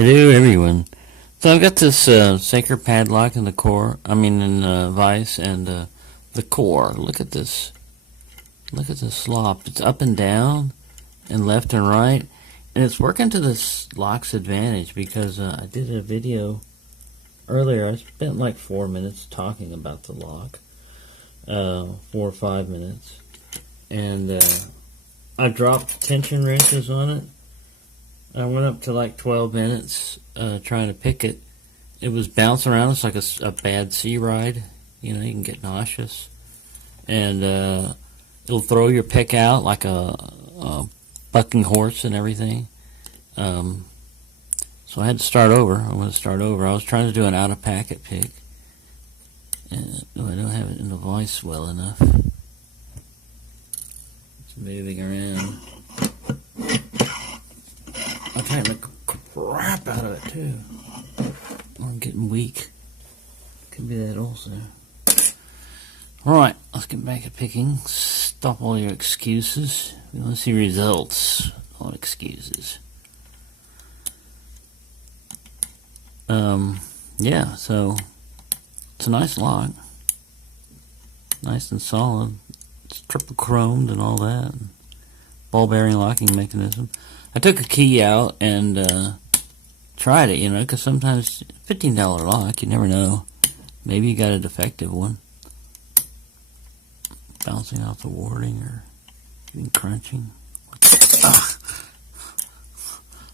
Hello everyone. So I've got this sacred padlock in the core, in vise, and the core. Look at this. Look at this slop. It's up and down and left and right, and it's working to this lock's advantage because I did a video earlier. I spent like 4 minutes talking about the lock, 4 or 5 minutes, and I dropped tension wrenches on it. I went up to like 12 minutes trying to pick it. It was bouncing around. It's like a bad sea ride. You know, you can get nauseous. And it'll throw your pick out like a bucking horse and everything. So I had to start over. I want to start over. I was trying to do an out-of-packet pick. And I don't have it in the vise well enough. It's moving around. I'm trying to make crap out of it too. I'm getting weak. Could be that also. Alright, let's get back at picking. Stop all your excuses. We want to see results, not excuses. Yeah, so it's a nice lock. Nice and solid. It's triple chromed and all that. Ball bearing locking mechanism. I took a key out and tried it, because sometimes $15 lock, you never know. Maybe you got a defective one. Bouncing off the warding or even crunching.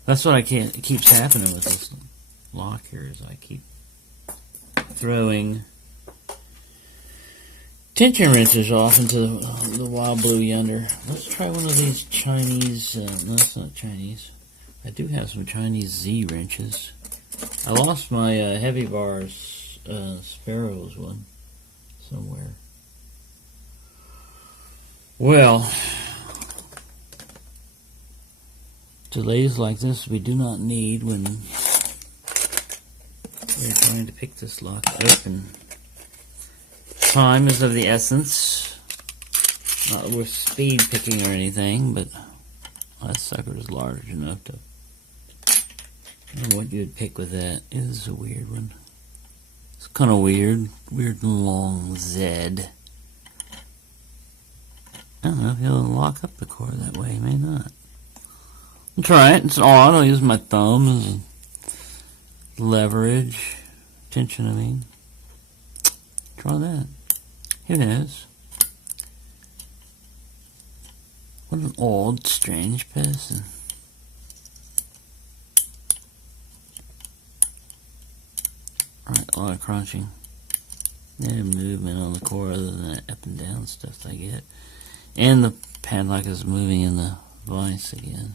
That's what it keeps happening with this lock here, is I keep throwing tension wrenches off into the wild blue yonder. Let's try one of these Chinese, no, it's not Chinese. I do have some Chinese Z wrenches. I lost my heavy bars Sparrows one somewhere. Well, delays like this we do not need when we're trying to pick this lock open. Time is of the essence. Not with speed picking or anything, but that sucker is large enough to. I don't know what you would pick with that. It is a weird one. It's kind of weird. Weird and long Z. I don't know if he'll lock up the core that way. He may not. I'll try it. It's odd. I'll use my thumb as leverage. Tension, Try that. Who knows? What an odd, strange person. Alright, a lot of crunching. No movement on the core other than that up and down stuff I get. And the padlock is moving in the vise again.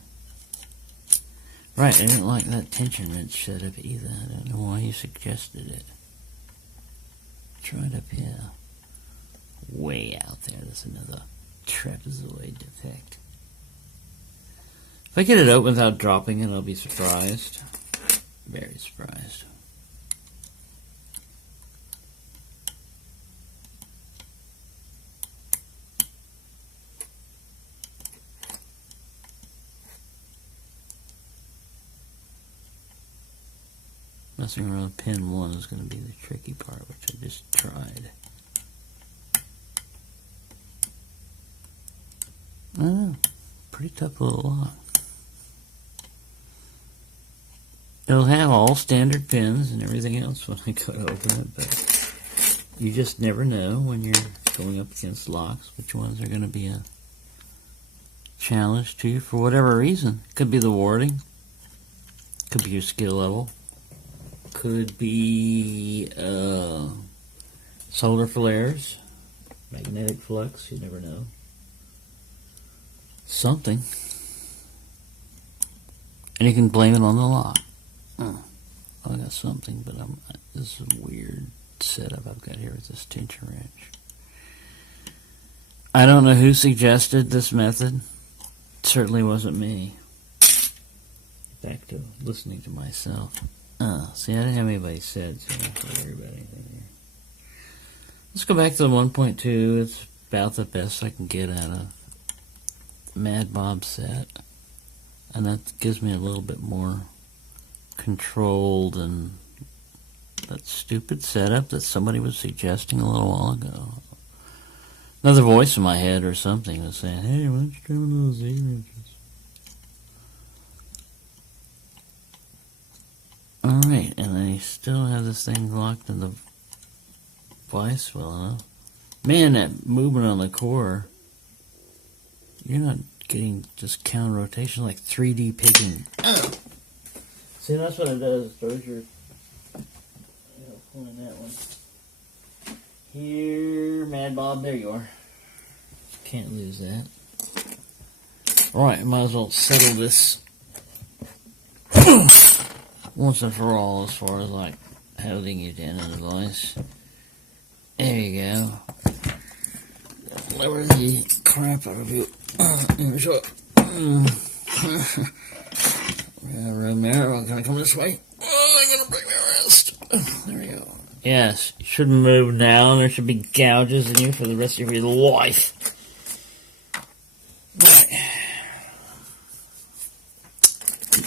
Right, I didn't like that tension wrench setup either. I don't know why you suggested it. Try it up here. Way out there. There's another trapezoid defect. If I get it open without dropping it, I'll be surprised. Very surprised. Messing around with pin 1 is going to be the tricky part, which I just tried. Oh, pretty tough little lock. It'll have all standard pins and everything else when I go to open it, but you just never know when you're going up against locks which ones are going to be a challenge to you for whatever reason. Could be the warding, could be your skill level, could be solar flares, magnetic flux, you never know. Something. And you can blame it on the lock. Oh, I got something, but this is a weird setup I've got here with this tension wrench. I don't know who suggested this method. It certainly wasn't me. Back to listening to myself. See, I didn't have anybody said, so I don't have to worry about anything here. Let's go back to the 1.2. It's about the best I can get out of Mad Bob set. And that gives me a little bit more controlled and that stupid setup that somebody was suggesting a little while ago. Another voice in my head or something was saying, hey, why don't you try one of those 8 inches? Alright, and I still have this thing locked in the vice well enough. Man, that movement on the core, you're not getting just counter rotation, like 3D picking. See, that's what it does. It throws your, pulling that one. Here, Mad Bob, there you are. Can't lose that. Alright, might as well settle this once and for all as far as like holding you down in the vice. There you go. Lower the crap out of you. Romero, can I come this way? Oh, I'm gonna break my wrist. There we go. Yes, you shouldn't move now. There should be gouges in you for the rest of your life. Right.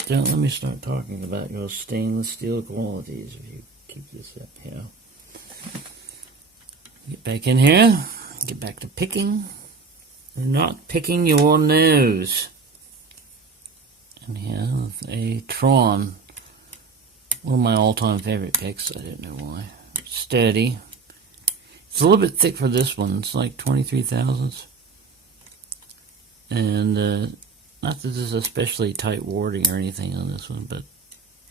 Don't let me start talking about your stainless steel qualities if you keep this up here. Get back in here. Get back to picking. You're not picking your nose. And here, a Tron. One of my all-time favorite picks. I don't know why. Sturdy. It's a little bit thick for this one. It's like 23 thousandths. And not that there's especially tight warding or anything on this one, but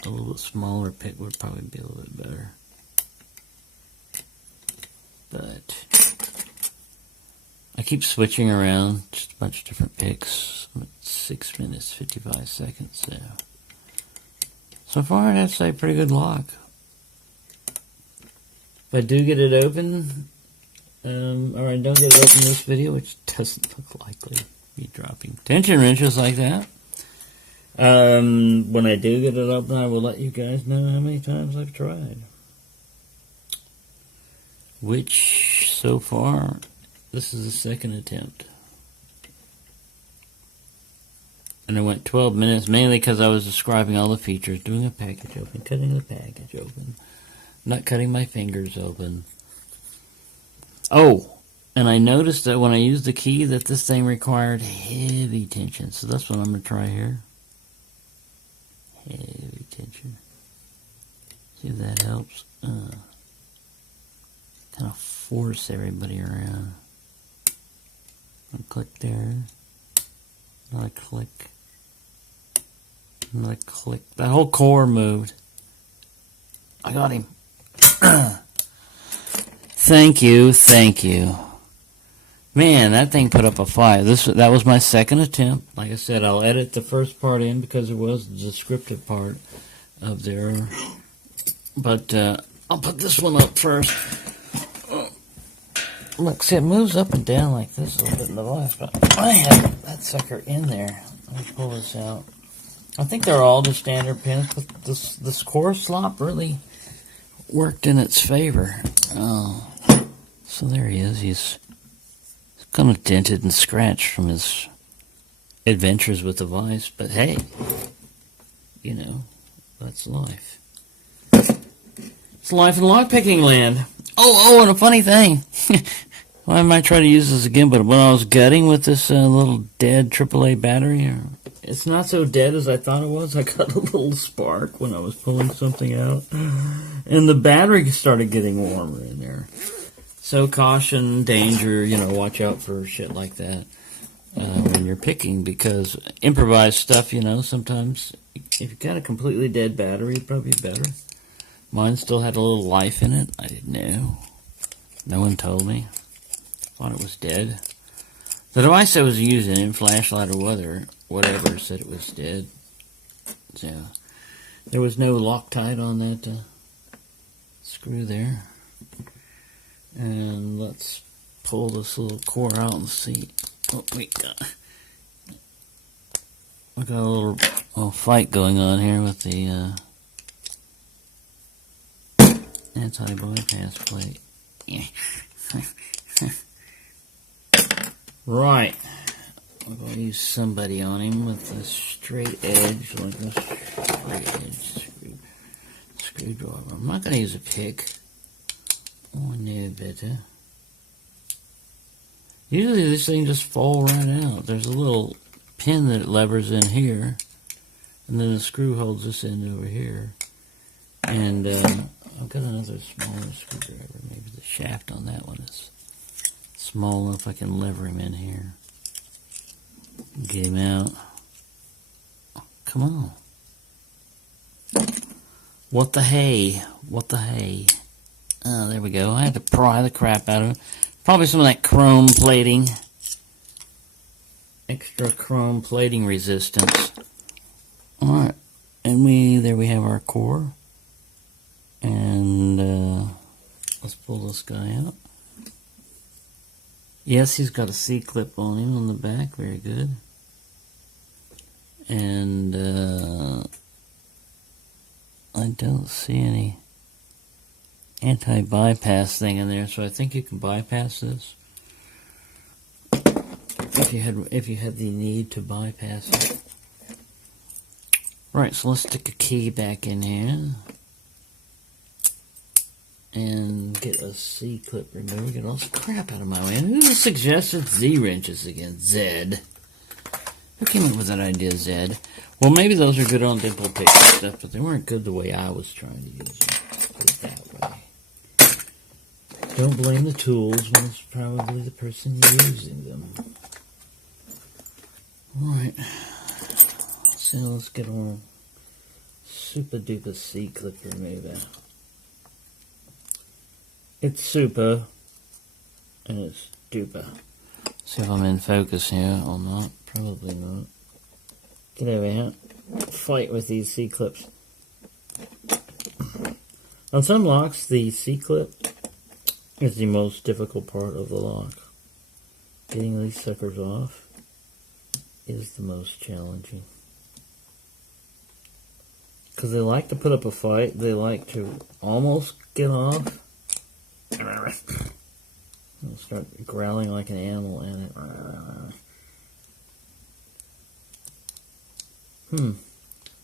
a little bit smaller pick would probably be a little bit better. But I keep switching around, just a bunch of different picks. I'm at 6 minutes, 55 seconds. So far, I'd say pretty good lock. If I do get it open, or I don't get it open in this video, which doesn't look likely, be dropping tension wrenches like that. When I do get it open, I will let you guys know how many times I've tried. Which, so far, this is the second attempt. And I went 12 minutes, mainly because I was describing all the features, doing a package open, cutting the package open, not cutting my fingers open. Oh, and I noticed that when I used the key that this thing required heavy tension. So that's what I'm going to try here. Heavy tension. See if that helps. Kind of force everybody around. I'll click there. Another click. Another click. That whole core moved. I got him. Thank you, thank you. Man, that thing put up a fight. That was my second attempt. Like I said, I'll edit the first part in because it was the descriptive part of there. But I'll put this one up first. Look, see, it moves up and down like this a little bit in the left, but I have that sucker in there. Let me pull this out. I think they're all the standard pins, but this core slop really worked in its favor. Oh, so there he is. He's kind of dented and scratched from his adventures with the vice, but hey, you know, that's life. It's life in lockpicking land. Oh, and a funny thing. Well, I might try to use this again, but when I was gutting with this little dead AAA battery, it's not so dead as I thought it was. I got a little spark when I was pulling something out, and the battery started getting warmer in there. So caution, danger, watch out for shit like that when you're picking, because improvised stuff, sometimes if you've got a completely dead battery, it'd probably be better. Mine still had a little life in it. I didn't know. No one told me. Thought it was dead. The device I was using, flashlight or whatever, said it was dead. So there was no Loctite on that screw there. And let's pull this little core out and see what we got. We got a little fight going on here with the anti-bypass plate. Right. I'm going to use somebody on him with a straight edge, like a straight edge screw screwdriver. I'm not going to use a pick. Oh, no better. Usually this thing just fall right out. There's a little pin that it levers in here, and then the screw holds this end over here. And I've got another smaller screwdriver. Maybe the shaft on that one is small enough I can lever him in here. Get him out. Oh, come on. What the hay? What the hay? Oh, there we go. I had to pry the crap out of it. Probably some of that chrome plating. Extra chrome plating resistance. Alright. And there we have our core. And let's pull this guy out. Yes, he's got a C-clip on him on the back. Very good. And I don't see any anti-bypass thing in there, so I think you can bypass this. If you had the need to bypass it. Right, so let's stick a key back in here. And get a C-clip remover. Get all this crap out of my way. And who suggested Z-wrenches again? Zed. Who came up with that idea, Zed? Well, maybe those are good on dimple pick and stuff, but they weren't good the way I was trying to use them. Put it that way. Don't blame the tools when it's probably the person using them. Alright. So let's get our super duper C-clip remover. It's super, and it's duper. See if I'm in focus here or not. Probably not. Get over here. Fight with these C-clips. On some locks, the C-clip is the most difficult part of the lock. Getting these suckers off is the most challenging. Because they like to put up a fight. They like to almost get off. I'll start growling like an animal in it.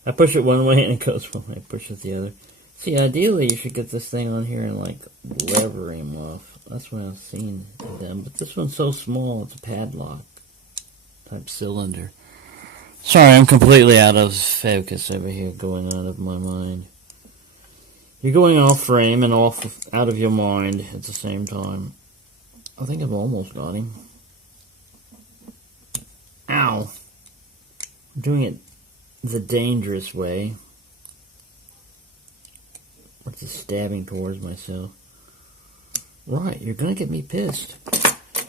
I push it one way and it goes one way. I push it the other. See, ideally you should get this thing on here and like lever him off. That's what I've seen them. But this one's so small, it's a padlock type cylinder. Sorry, I'm completely out of focus over here, going out of my mind. You're going off frame and out of your mind at the same time. I think I've almost got him. Ow! I'm doing it the dangerous way. Or just stabbing towards myself. Right, you're gonna get me pissed.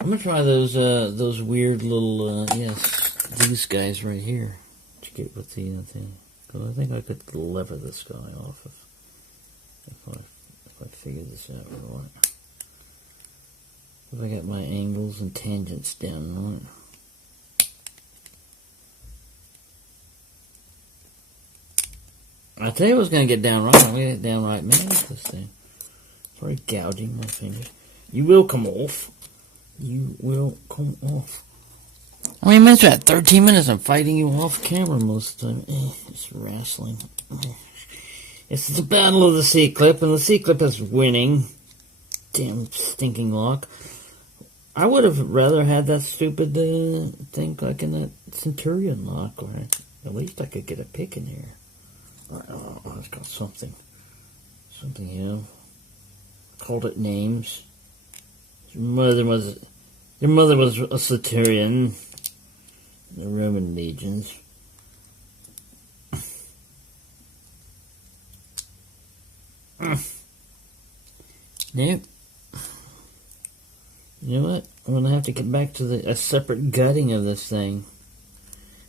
I'm gonna try those weird little, yes, these guys right here. To get with the thing. Because I think I could lever this guy off if I figure this out right. If I got my angles and tangents down right. I tell you what's going to get down right. I'm going to get down right mad with this thing. Sorry, gouging my fingers. You will come off. You will come off. I mean, imagine that. 13 minutes I'm fighting you off camera most of the time. It's wrestling. It's the battle of the C-clip, and the C-clip is winning. Damn stinking lock. I would have rather had that stupid thing like in that Centurion lock, or at least I could get a pick in here. Oh, it's got something. Something, you know. Called it names. Your mother was a Centurion. The Roman legions. Nope. You know what? I'm going to have to get back to a separate gutting of this thing.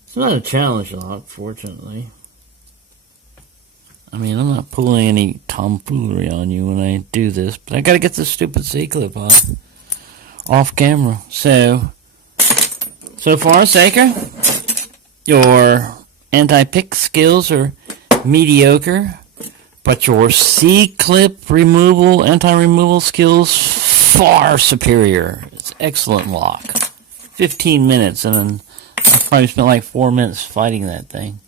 It's not a challenge lock, fortunately. I mean, I'm not pulling any tomfoolery on you when I do this, but I got to get this stupid C-clip off camera. So far, Saker, your anti-pick skills are mediocre. But your C-clip removal, anti-removal skills, far superior. It's excellent lock. 15 minutes, and then I probably spent like 4 minutes fighting that thing.